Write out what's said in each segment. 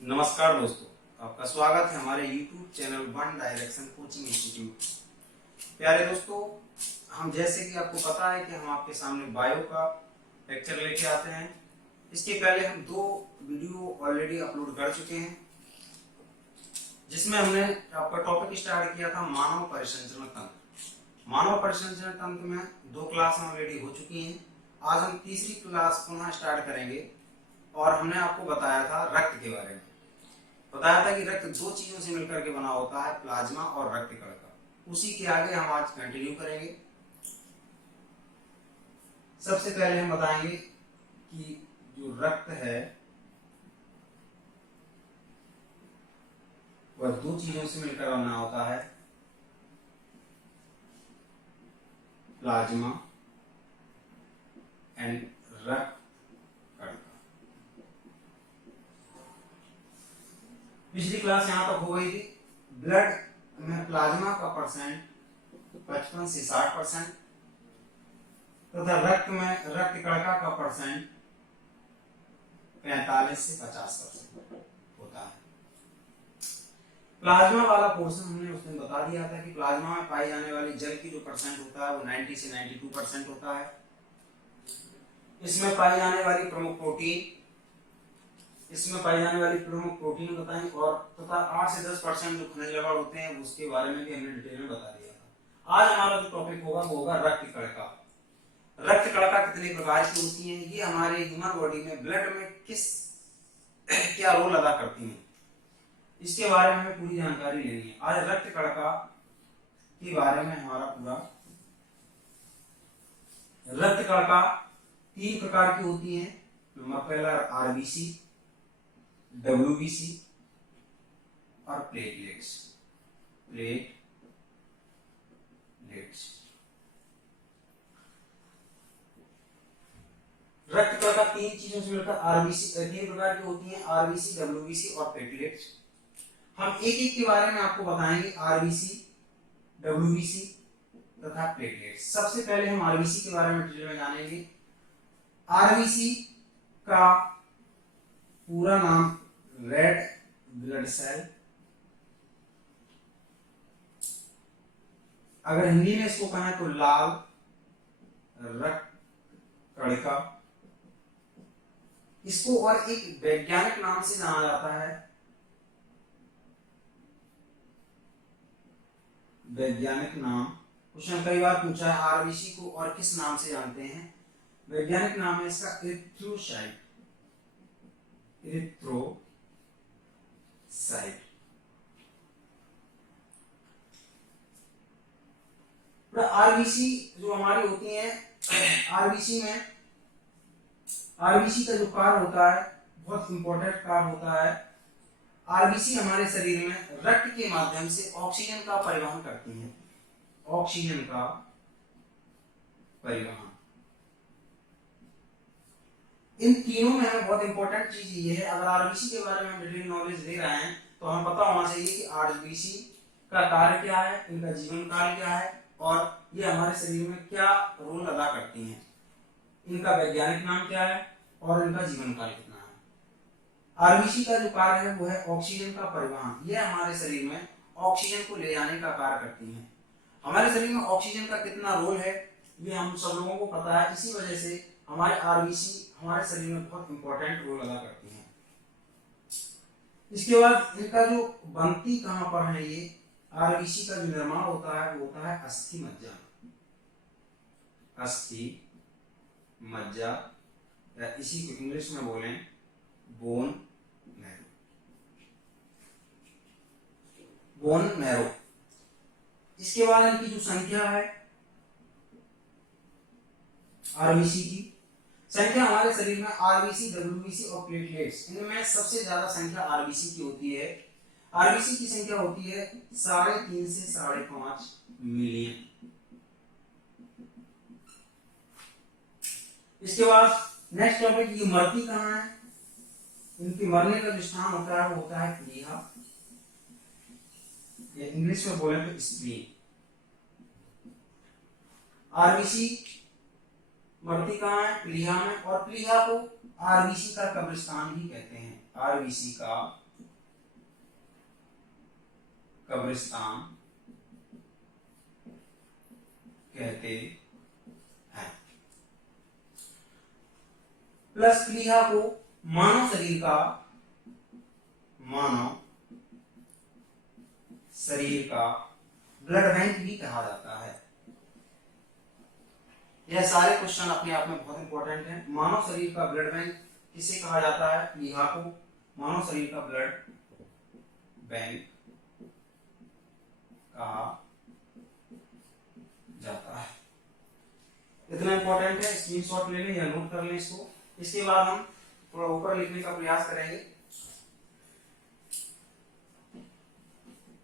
नमस्कार दोस्तों, आपका स्वागत है हमारे YouTube channel one direction coaching institute. प्यारे दोस्तों, हम जैसे कि आपको पता है कि हम आपके सामने बायो का लेक्चर लेके आते हैं। इसके पहले हम 2 वीडियो ऑलरेडी अपलोड कर चुके हैं, जिसमें हमने आपका टॉपिक स्टार्ट किया था मानव परिसंचरण तंत्र। मानव परिसंचरण तंत्र में 2 क्लास ऑलरेडी हो चुकी हैं। आज हम तीसरी क्लास पुनः स्टार्ट करेंगे और हमने आपको बताया था रक्त के बारे में। बताया था कि रक्त 2 चीजों से मिलकर के बना होता है, प्लाज्मा और रक्त कणिका। उसी के आगे हम आज कंटिन्यू करेंगे। सबसे पहले हम बताएंगे कि जो रक्त है वह 2 चीजों से मिलकर बना होता है, प्लाज्मा एंड रक्त कणिका। पिछली क्लास यहां तक हो गई थी। ब्लड में प्लाज्मा का परसेंट 55 से 60% तथा रक्त में रक्त कणिका का परसेंट 45 से 50% होता है। प्लाज्मा वाला पोर्शन हमने उस दिन बता दिया था कि प्लाज्मा में पाई जाने वाली जल की जो परसेंट होता है वो 90 से 92% होता है। इसमें पाई जाने वाली प्रमुख प्रोटीन बताएं और तथा 8 से 10% जो खनिज लवण होते हैं उसके बारे में भी हमने डिटेल में बता दिया था। आज हमारा जो टॉपिक होगा वो होगा रक्त कणिका। रक्त कणिका कितने प्रकार की होती हैं, ये हमारे ह्यूमन बॉडी में ब्लड में क्या रोल अदा करती हैं, इसके बारे में हमें पूरी जानकारी लेनी है। आज रक्त कणिका के बारे में हमारा पूरा। रक्त कणिका 3 प्रकार की होती हैं। नंबर पहला आरबीसी, डब्ल्यूबीसी और प्लेटलेट्स। रक्त कणिका 3 चीजों से मिलकर आरबीसी 3 प्रकार की होती हैं, आरबीसी, डब्ल्यूबीसी और प्लेटलेट्स। हम एक एक के बारे में आपको बताएंगे, आरबीसी, डब्ल्यूबीसी तथा प्लेटलेट्स। सबसे पहले हम आरबीसी के बारे में डिटेल में जानेंगे। आरबीसी का पूरा नाम रेड ब्लड सेल, अगर हिंदी में इसको कहें तो लाल रक्त कणिका। इसको और एक वैज्ञानिक नाम से जाना जाता है, वैज्ञानिक नाम। क्वेश्चन कई बार पूछा है आरबीसी को और किस नाम से जानते हैं। वैज्ञानिक नाम है इसका इरिथ्रोसाइट। आरबीसी जो हमारी होती है, आरबीसी का जो कार्य होता है बहुत इंपॉर्टेंट कार्य होता है। आरबीसी हमारे शरीर में रक्त के माध्यम से ऑक्सीजन का परिवहन करती हैं। ऑक्सीजन का परिवहन इन तीनों में हमें बहुत इंपॉर्टेंट चीज ये है। अगर आरबीसी के बारे में हम डिटेल नॉलेज ले रहे हैं तो हमें पता होना चाहिए कि आरबीसी का कार्य क्या है, इनका जीवन काल क्या है और ये हमारे शरीर में क्या रोल अदा करती हैं। इनका वैज्ञानिक नाम क्या है और इनका जीवन काल कितना है। आरबीसी का जो कार्य है वो है ऑक्सीजन का परिवहन। यह हमारे शरीर में ऑक्सीजन को ले जाने का कार्य करती हैं। हमारे शरीर में ऑक्सीजन का कितना रोल है ये हम सब लोगों को पता है। इसी वजह से हमारे आरबीसी हमारे शरीर में बहुत इंपॉर्टेंट रोल अदा करती हैं। इसके बाद इनका जो बनती कहां पर है, ये आरबीसी का जो निर्माण होता है वो होता है अस्थि मज्जा या इसी को इंग्लिश में बोलें बोन मैरो। इसके बाद इनकी जो संख्या है आरबीसी की संख्या हमारे शरीर में आरबीसी, डब्ल्यूबीसी और प्लेटलेट्स, इनमें सबसे ज्यादा संख्या आरबीसी की होती है। आरबीसी की संख्या होती है 3.5 से 5.5 मिलियन। इसके बाद नेक्स्ट टॉपिक, ये मरती कहां है। इनके मरने का जो स्थान होता है वो होता है प्लीहा, या इंग्लिश में बोले तो स्प्लीन। आरबीसी मरती कहां है, प्लीहा में, और प्लीहा को आरबीसी का कब्रिस्तान भी कहते हैं। आरबीसी का कब्रिस्तान कहते हैं। प्लस प्लीहा को मानव शरीर का ब्लड बैंक भी कहा जाता है। यह सारे क्वेश्चन अपने आप में बहुत इंपॉर्टेंट हैं। मानव शरीर का ब्लड बैंक किसे कहा जाता है? प्लीहा को मानव शरीर का ब्लड बैंक कहा जाता है। इतना इंपॉर्टेंट है, स्क्रीनशॉट ले लें या नोट कर लें इसको। इसके बाद हम थोड़ा ऊपर लिखने का प्रयास करेंगे।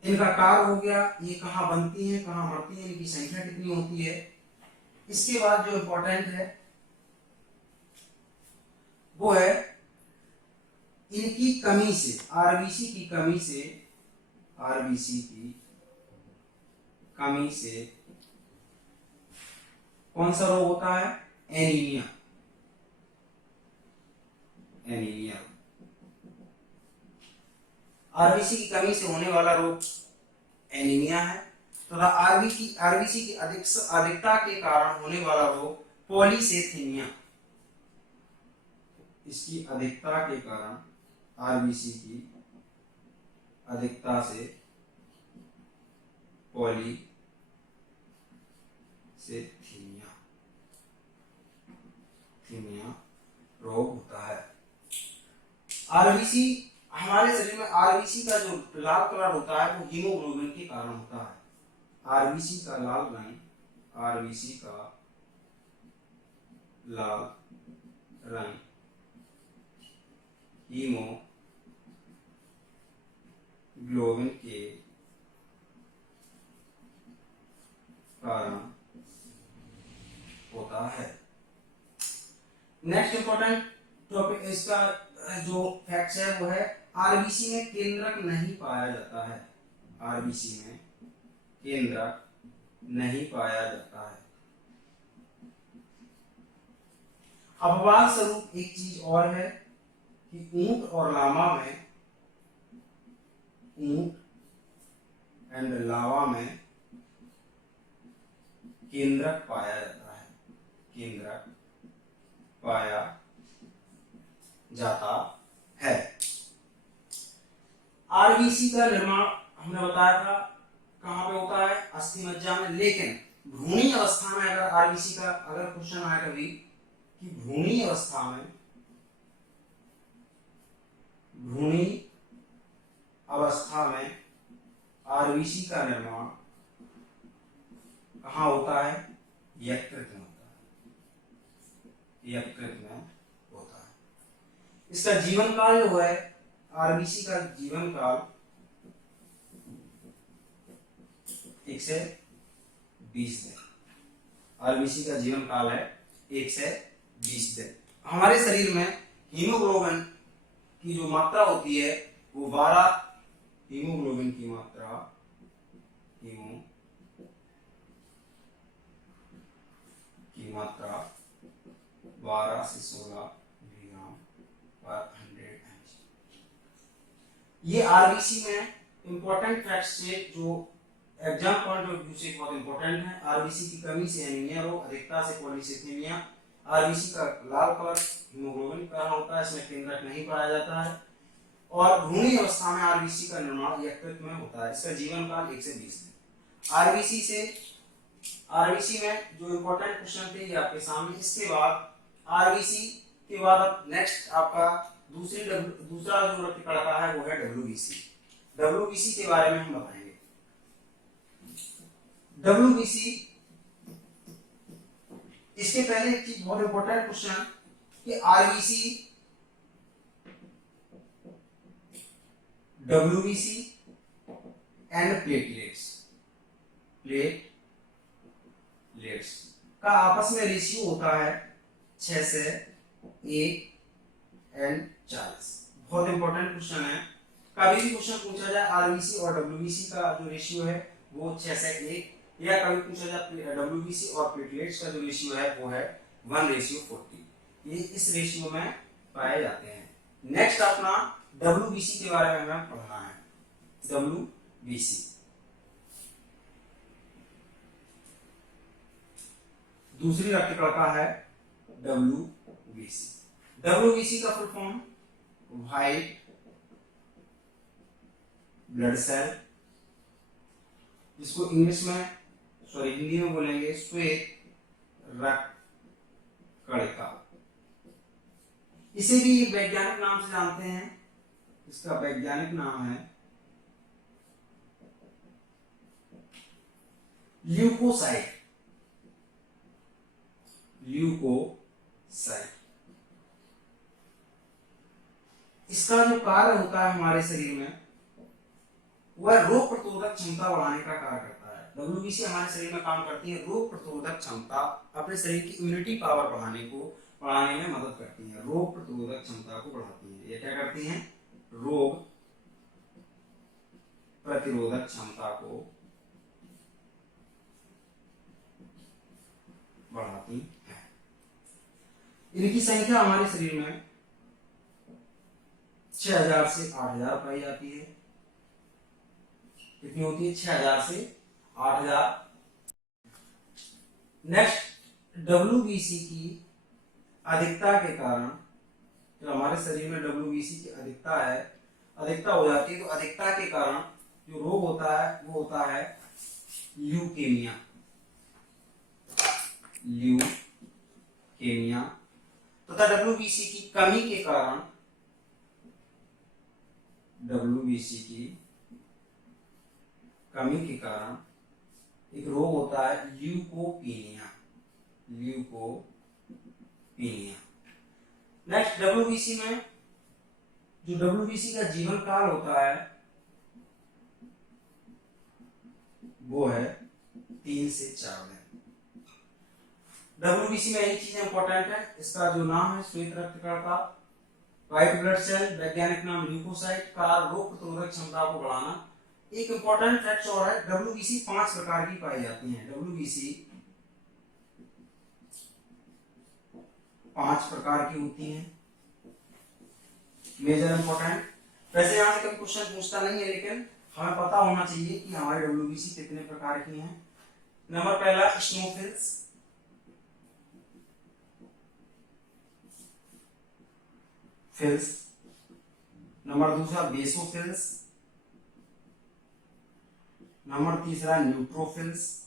इनका कार्य हो गया, ये कहाँ बनती है, कहाँ मरती है, इनकी संख्या कितनी होती है। इसके बाद जो इंपॉर्टेंट है वो है इनकी कमी से, आरबीसी की कमी से, आरबीसी की कमी से कौन सा रोग होता है? एनीमिया। एनीमिया आरबीसी की कमी से होने वाला रोग एनीमिया है। तथा आरबीसी की अधिकता के कारण होने वाला रोग पॉलीसेथेमिया। इसकी अधिकता के कारण, आरबीसी की अधिकता से थीमिया रोग होता है। आरबीसी, हमारे शरीर में आरबीसी का जो लाल कलर होता है वो हीमोग्लोबिन के कारण होता है। आरबीसी का लाल रंग, आरबीसी का लाल रंग हीमोग्लोबिन के कारण होता है। नेक्स्ट इंपॉर्टेंट टॉपिक, इसका जो फैक्ट्स है वो है आरबीसी में केंद्रक नहीं पाया जाता है। आरबीसी में केंद्रक नहीं पाया जाता है। अपवाद स्वरूप एक चीज और है कि ऊंट और लामा में, ऊंट एंड लावा में केंद्रक पाया जाता है। केंद्रक पाया जाता है। आरबीसी का निर्माण हमने बताया था कहां पे होता है? अस्थि मज्जा में। लेकिन भ्रूणी अवस्था में अगर आरबीसी का अगर क्वेश्चन आए कभी कि भ्रूणी अवस्था में, भ्रूणी अवस्था में आरबीसी का निर्माण कहां होता है? यकृत में होता है। यकृत में होता है। इसका जीवन काल जो है, आरबीसी का जीवन काल 1 से 20 दिन। आरबीसी का जीवन काल है 1 से 20 दिन। हमारे शरीर में हीमोग्लोबिन की जो मात्रा होती है वो 12, हीमोग्लोबिन की मात्रा, की मात्रा 12 से 16 मिलीग्राम पर 100 mg। ये आरबीसी में इंपॉर्टेंट फैक्ट्स से जो एग्जाम पॉइंट ऑफ व्यू से बहुत इंपॉर्टेंट है। आरबीसी की कमी से एनीमिया रोग, अधिकता से पॉलीसेथेमिया। आरबीसी का लाल कलर हीमोग्लोबिन का होता है, इसमें केंद्रक नहीं पाया जाता है। और भ्रूणी अवस्था में आरबीसी का निर्माण यकृत में होता है। इसका जीवन काल 1 से 20 दिन। आरबीसी में जो इंपॉर्टेंट क्वेश्चन थे ये आपके सामने। इसके बाद आरबीसी के बाद अब नेक्स्ट आपका दूसरा जो रक्त कणिका है वो है डब्ल्यूबीसी। डब्ल्यूबीसी के बारे में हम बताएंगे। डब्ल्यूबीसी, इसके पहले एक चीज बहुत इंपॉर्टेंट क्वेश्चन कि आरबीसी, डब्ल्यूबीसी एंड प्लेटलेट्स का आपस में रेशियो होता है 6 से 1:40। बहुत इंपॉर्टेंट क्वेश्चन है। कभी भी क्वेश्चन पूछा जाए आरबीसी और डब्ल्यूबीसी का जो रेशियो है वो 6 से 1, या कभी पूछा जाए डब्ल्यूबीसी और प्लेटलेट्स का जो रेशियो है वो है 1:40। ये इस रेशियो में पाए जाते हैं। नेक्स्ट अपना डब्ल्यूबीसी के बारे में हमें पढ़ना है। डब्ल्यूबीसी दूसरी रक्त कणिका है WBC। WBC का full form white blood cell, जिसको इंग्लिश में हिंदी में बोलेंगे श्वेत रक्त कणिका। इसे भी एक वैज्ञानिक नाम से जानते हैं, इसका वैज्ञानिक नाम है ल्यूकोसाइट। ल्यूकोसाइट इसका जो कार्य होता है हमारे शरीर में, वह रोग प्रतिरोधक क्षमता बढ़ाने का कार्य करता है। WBC हमारे शरीर में काम करती है रोग प्रतिरोधक क्षमता, अपने शरीर की इम्यूनिटी पावर बढ़ाने में मदद करती है, रोग प्रतिरोधक क्षमता को बढ़ाती है। ये क्या करती हैं? रोग प्रतिरोधक क्षमता को बढ़ाती है। इनकी संख्या हमारे शरीर में 6000 से 8000 पाई जाती है। कितनी होती है? 6000 से 8000। नेक्स्ट, WBC की अधिकता के कारण, जो हमारे शरीर में WBC की अधिकता हो जाती है, तो अधिकता के कारण जो रोग होता है वो होता है ल्यूकेमिया। तथा WBC की कमी के कारण एक रोग होता है ल्यूकोपीनिया। नेक्स्ट, WBC में जो WBC का जीवन काल होता है वो है 3 से 4 दिन। WBC में एक चीज इंपॉर्टेंट है, इसका जो नाम है श्वेत रक्त कणिका, व्हाइट ब्लड सेल, वैज्ञानिक नाम ल्यूकोसाइट, का रोग प्रतिरोधक क्षमता को बढ़ाना। एक इंपॉर्टेंट फैक्ट और है, WBC 5 प्रकार की पाई जाती हैं। WBC 5 प्रकार की होती हैं। मेजर इंपॉर्टेंट, वैसे यहाँ से कभी क्वेश्चन पूछता नहीं है, लेकिन हमें पता होना चाहिए कि हमारे WBC कितने प्रकार की हैं। नंबर पहला स्नोफिल्स, नंबर दूसरा बेसोफिल्स, नंबर तीसरा न्यूट्रोफिल्स,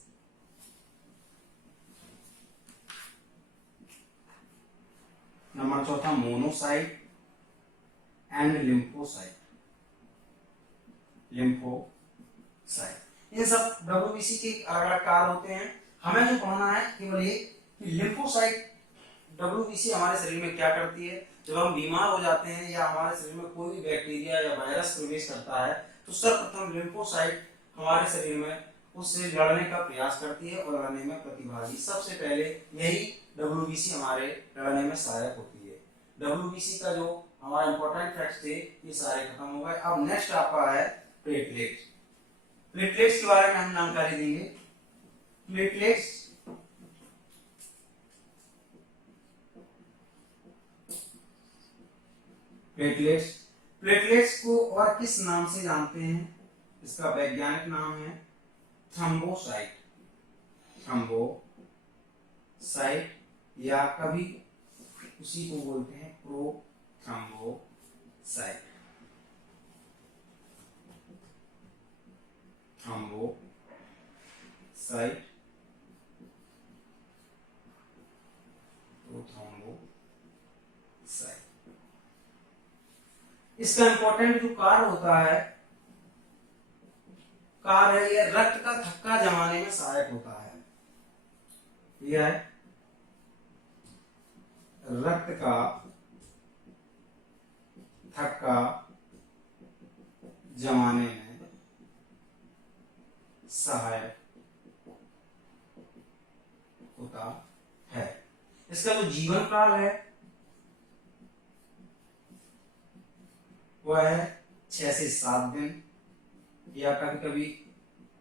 नंबर चौथा मोनोसाइट एंड लिम्फोसाइट। इन सब WBC के अलग अलग कार्य होते हैं। हमें जो पढ़ना है केवल ये कि लिम्फोसाइट WBC हमारे शरीर में क्या करती है। जब हम बीमार हो जाते हैं या हमारे शरीर में कोई भी बैक्टीरिया या वायरस प्रवेश करता है, तो सर्वप्रथम लिम्फोसाइट हमारे शरीर में उससे लड़ने का प्रयास करती है और लड़ने में प्रतिभागी। सबसे पहले यही WBC हमारे लड़ने में सहायक होती है। WBC का जो हमारा इंपॉर्टेंट फैक्ट थे ये सारे खत्म हो गए। अब नेक्स्ट आपका है प्लेटलेट्स। प्लेटलेट्स के बारे में हम जानकारी देंगे। प्लेटलेट्स को और किस नाम से जानते हैं? इसका वैज्ञानिक नाम है थ्रोम्बोसाइट। या कभी उसी को बोलते हैं प्रोथ्रोम्बोसाइट। इसका इंपॉर्टेंट जो कार्य होता है, यह रक्त का थक्का जमाने में सहायक होता है। यह है रक्त का थक्का जमाने में सहायक होता है। इसका जो जीवन काल है वह है 6 से 7 दिन, या कभी कभी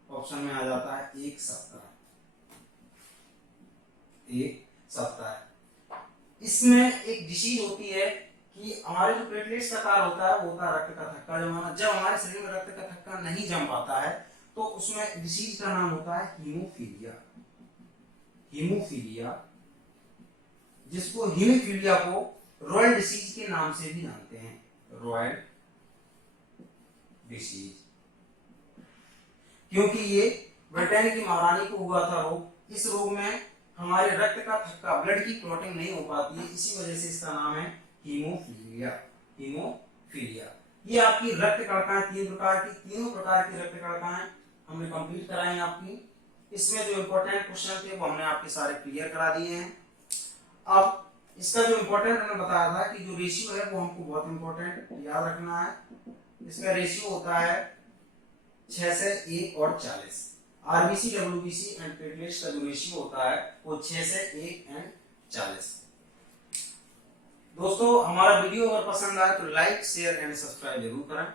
ऑप्शन में आ जाता है 1 सप्ताह। इसमें एक डिसीज होती है कि हमारे जो प्लेटलेट्स का कार्य होता है वो होता है रक्त का थक्का जमाना। जब हमारे शरीर में रक्त का थक्का नहीं जम पाता है तो उसमें डिसीज का नाम होता है हीमोफीलिया। हीमोफीलिया, जिसको हीमोफीलिया को रॉयल डिसीज के नाम से भी जानते हैं, रॉयल डिसीज, क्योंकि ये ब्रिटेन की महारानी को हुआ था रोग। इस रोग में हमारे रक्त का थक्का, ब्लड की क्लॉटिंग नहीं हो पाती है, इसी वजह से इसका नाम है हीमोफीलिया। हीमोफीलिया ये आपकी रक्त कणिकाएं तीनों प्रकार की रक्त कणिकाएं हमने कंप्लीट कराई हैं आपकी। इसमें जो इंपॉर्टेंट क्वेश्चन थे वो हमने आपके सारे क्लियर करा दिए हैं। अब इसका जो इंपॉर्टेंट मैंने बताया था कि जो रेशियो है वो हमको बहुत इंपॉर्टेंट याद रखना है। इसका रेशियो होता है 6 से 1 और 40। आरबीसी, डब्ल्यूबीसी एंड प्लेटलेट्स का जो रेशियो होता है वो 6 से 1 एंड 40। दोस्तों हमारा वीडियो अगर पसंद आए तो लाइक, शेयर एंड सब्सक्राइब जरूर करें।